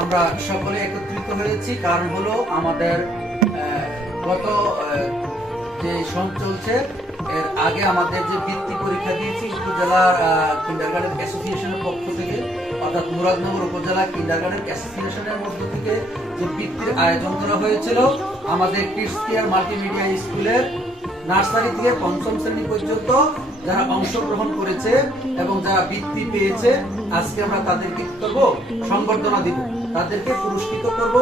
আমরা সকলে একত্রিত হয়েছি। কারণ হলো আমাদের গত যে সম চলছে, এর আগে আমাদের যে বৃত্তি পরীক্ষা দিয়েছি উপজেলার কিন্ডারগার্ডেন অ্যাসোসিয়েশনের পক্ষ থেকে, অর্থাৎ মুরাদনগর উপজেলা কিন্ডারগার্ডেন অ্যাসোসিয়েশনের মধ্য থেকে যে বৃত্তির আয়োজন করা হয়েছিল, আমাদের কিডস কেয়ার মাল্টিমিডিয়া স্কুলের নার্সারি থেকে পঞ্চম শ্রেণি পর্যন্ত যারা অংশগ্রহণ করেছে এবং যারা বৃত্তি পেয়েছে, আজকে আমরা তাদেরকে কি করব? সংবর্ধনা দিব। তাদেরকে পুরস্কৃত করব।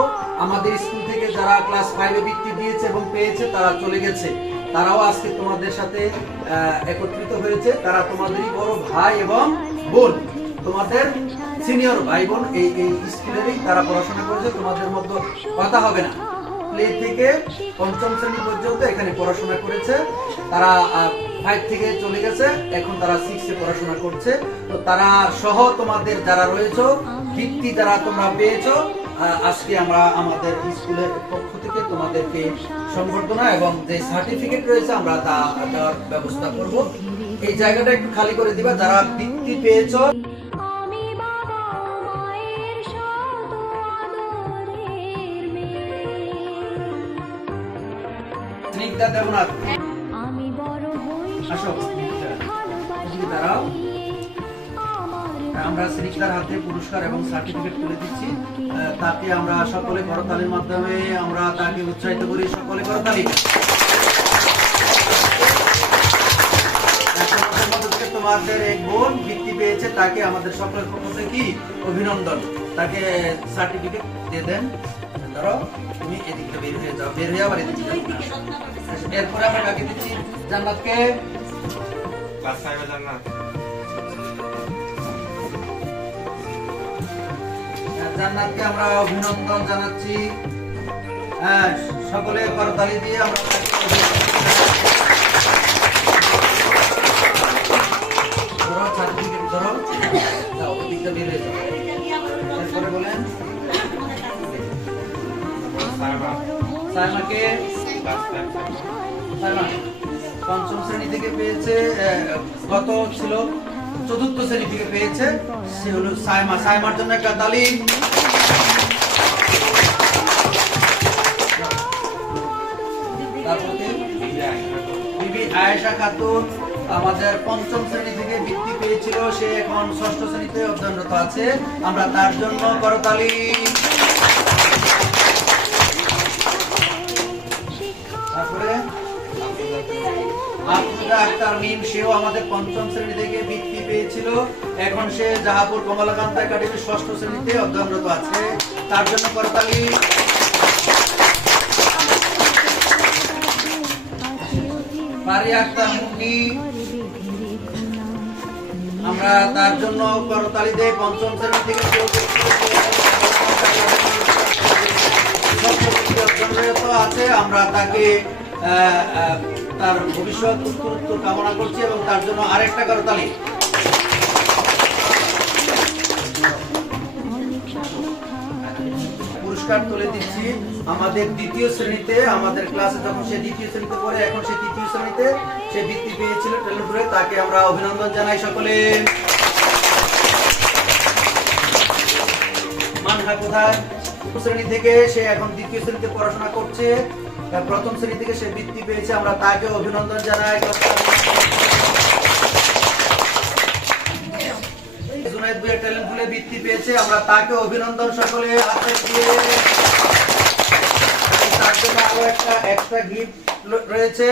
আমাদের স্কুল থেকে যারা ক্লাস ফাইভে বৃত্তি দিয়েছে এবং পেয়েছে, তারা চলে গেছে। তারাও আজকে তোমাদের সাথে একত্রিত হয়েছে। তারা তোমাদেরই বড় ভাই এবং বোন। তোমাদের সিনিয়র ভাই বোন এই এই স্কুলেরই তারা পড়াশোনা করেছে। তোমাদের মধ্যে কথা হবে না। প্লে থেকে পঞ্চম শ্রেণি পর্যন্ত এখানে পড়াশোনা করেছে। তারা ফাইভ থেকে চলে গেছে। এখন তারা সিক্সে পড়াশোনা করছে। তো তারা সহ তোমাদের যারা রয়েছে বৃত্তি যারা তোমরা পেয়েছ আজকে আমরা আমাদের স্কুলের পক্ষ থেকে তোমাদেরকে সংবর্ধনা এবং যে সার্টিফিকেট রয়েছে আমরা তা দেওয়ার ব্যবস্থা করব। এই জায়গাটা একটু খালি করে দিবা, যারা বৃত্তি পেয়েছ। স্নিগ্ধা দেবনাথ আমি বড় হই আসো। দাঁড়াও। আমরা শ্রীকার হাতে পুরস্কার এবং সার্টিফিকেট তুলে দিচ্ছি। তাকে আমরা সকলে করতালির মাধ্যমে আমরা তাকে উৎসাহিত করি। সকলে করতালি। তোমাদের মধ্যে থেকে তোমাদের এক বোন বৃত্তি পেয়েছে। তাকে আমাদের সকলের পক্ষ থেকে কি? অভিনন্দন। তাকে সার্টিফিকেট দিয়ে দেন। ধরো তুমি এদিকে বের হয়ে যাও বের হয়ে আবার এদিকে এরপরে আমরা ডাকে দিচ্ছি? জান্নাতকে? ক্লাস ফাইভে জান্নাত। জান্নাতকে আমরা অভিনন্দন জানাচ্ছি। হ্যাঁ সকলে করতালি দিয়ে আমরা সাইমা পঞ্চম শ্রেণি থেকে পেয়েছে গত ছিল চতুর্থ শ্রেণি থেকে পেয়েছে, সে হলো সাইমা। সাইমার জন্য একটা আয়েশা খাতুন আমাদের পঞ্চম শ্রেণি থেকে বৃত্তি পেয়েছিল, সে এখন ষষ্ঠ শ্রেণীতে অধ্যয়নরত আছে। আমরা তার জন্য করতালি। আমাদের পঞ্চম শ্রেণি থেকে বৃত্তি পেয়েছিল। এখন সে জাহাপুর কমলাকান্ত একাডেমির ষষ্ঠ শ্রেণীতে অধ্যয়নরত আছে। তার জন্য করতালি। আমরা তার জন্য করতালি দেই পঞ্চম শ্রেণি থেকে আছে। আমরা তাকে তার ভবিষ্যৎ উত্তর উত্তর কামনা করছি এবং তার জন্য আরেকটা করতালি পুরস্কার তুলে দিচ্ছি আমাদের দ্বিতীয় শ্রেণীতে, আমাদের ক্লাসে যখন সে দ্বিতীয় শ্রেণীতে পড়ে, এখন সে তৃতীয় শ্রেণীতে সে বৃত্তি পেয়েছিল ট্যালেন্টপুরে তাকে আমরা অভিনন্দন জানাই সকলে। মানহা কোথায়? শ্রেণি থেকে সে এখন দ্বিতীয় শ্রেণীতে পড়াশোনা করছে। প্রথম শ্রেণি থেকে সে বৃত্তি পেয়েছে। আমরা তাকে অভিনন্দন জানাই। বৃত্তি পেয়েছে। আমরা তাকে অভিনন্দন সকলে তার জন্য আরও একটা রয়েছে।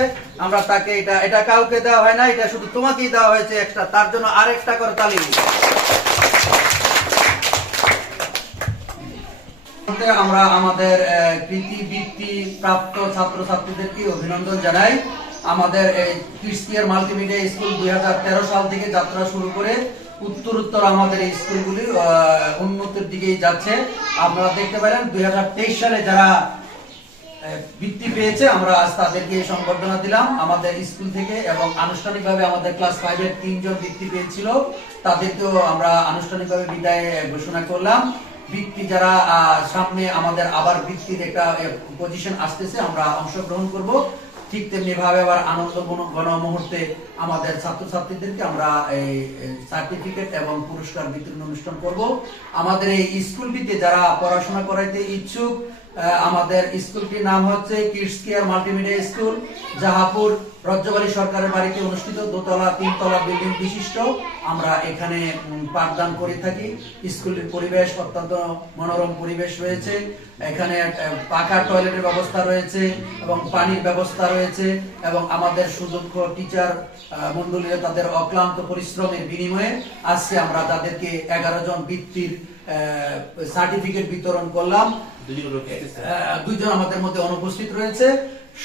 আমরা তাকে এটা এটা কাউকে দেওয়া হয় না। এটা শুধু তোমাকেই দেওয়া হয়েছে এক্সট্রা তার জন্য আরেকটা করে তালি। আমরা আমাদের কৃতি বৃত্তি প্রাপ্ত ছাত্র ছাত্রীদেরকে অভিনন্দন জানাই। আমাদের এই ক্রিস্টিয়ার মাল্টিমিডিয়া স্কুল দুই সাল থেকে যাত্রা শুরু করে উত্তর উত্তর আমাদের এই স্কুলগুলি উন্নতির দিকেই যাচ্ছে। আপনারা দেখতে পারেন, দুই হাজার তেইশ সালে যারা বৃত্তি পেয়েছে, আমরা আজ তাদেরকে এই সংবর্ধনা দিলাম। আমাদের স্কুল থেকে এবং আনুষ্ঠানিকভাবে আমাদের ক্লাস ফাইভের তিনজন বৃত্তি পেয়েছিল, তাদেরকেও আমরা আনুষ্ঠানিকভাবে বিদায় ঘোষণা করলাম। বৃত্তি যারা সামনে আমাদের আবার বৃত্তির একটা পজিশন আসতেছে, আমরা অংশগ্রহণ করব। ঠিক তেমনি ভাবে আবার আনন্দ ঘন মুহূর্তে আমাদের ছাত্রছাত্রীদেরকে আমরা এই সার্টিফিকেট এবং পুরস্কার বিতরণ অনুষ্ঠান করব। আমাদের এই স্কুলটিতে যারা পড়াশোনা করাইতে ইচ্ছুক আমাদের স্কুলটির নাম হচ্ছে kids care multimedia school, Jahapur, Rajjabari সরকারের বাড়িতে অনুষ্ঠিত দোতলা, তিনতলা বিল্ডিং বিশিষ্ট। আমরা এখানে পাঠদান করে থাকি। স্কুলের পরিবেশ অত্যন্ত মনোরম পরিবেশ রয়েছে। এখানে পাকা টয়লেটের ব্যবস্থা রয়েছে এবং পানির ব্যবস্থা রয়েছে এবং আমাদের সুযোগ্য টিচার মন্ডলীরা তাদের অক্লান্ত পরিশ্রমের বিনিময়ে আজকে আমরা তাদেরকে এগারো জন বৃত্তির সার্টিফিকেট বিতরণ করলাম। দুইজন আমাদের মধ্যে অনুপস্থিত রয়েছে।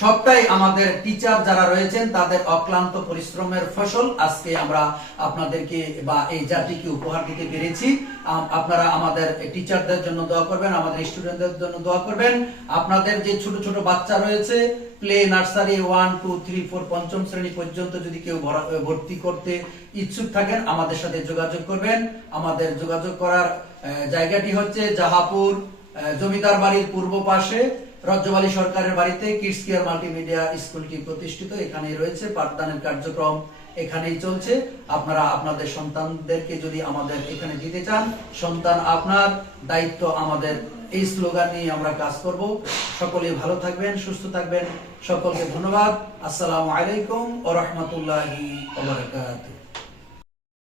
সবটাই আমাদের টিচার যারা রয়েছেন তাদের অক্লান্ত পরিশ্রমের ফসল। আজকে আমরা আপনাদেরকে বা এই জাতিকে উপহার দিতে পেরেছি। আপনারা আমাদের টিচারদের জন্য দোয়া করবেন আমাদের স্টুডেন্টদের জন্য দোয়া করবেন। আপনাদের যে ছোট ছোট বাচ্চা রয়েছে play nursery one two three four পঞ্চম শ্রেণি পর্যন্ত যদি কেউ ভর্তি করতে ইচ্ছুক থাকেন আমাদের সাথে যোগাযোগ করবেন। আমাদের যোগাযোগ করার জায়গাটি হচ্ছে জাহাপুর জমিদার বাড়ির পূর্ব পাশে রজ্জবালী সরকারের বাড়িতে কিডস কেয়ার মাল্টিমিডিয়া স্কুলটি প্রতিষ্ঠিত। এখানে রয়েছে, পাঠদানের কার্যক্রম এখানেই চলছে। আপনারা আপনাদের সন্তানদেরকে যদি আমাদের এখানে দিতে চান, সন্তান আপনার দায়িত্ব আমাদের। এই স্লোগান নিয়ে আমরা কাজ করব। সকলে ভালো থাকবেন, সুস্থ থাকবেন। সকলকে ধন্যবাদ। আসসালামু আলাইকুম ও রহমতুল্লাহি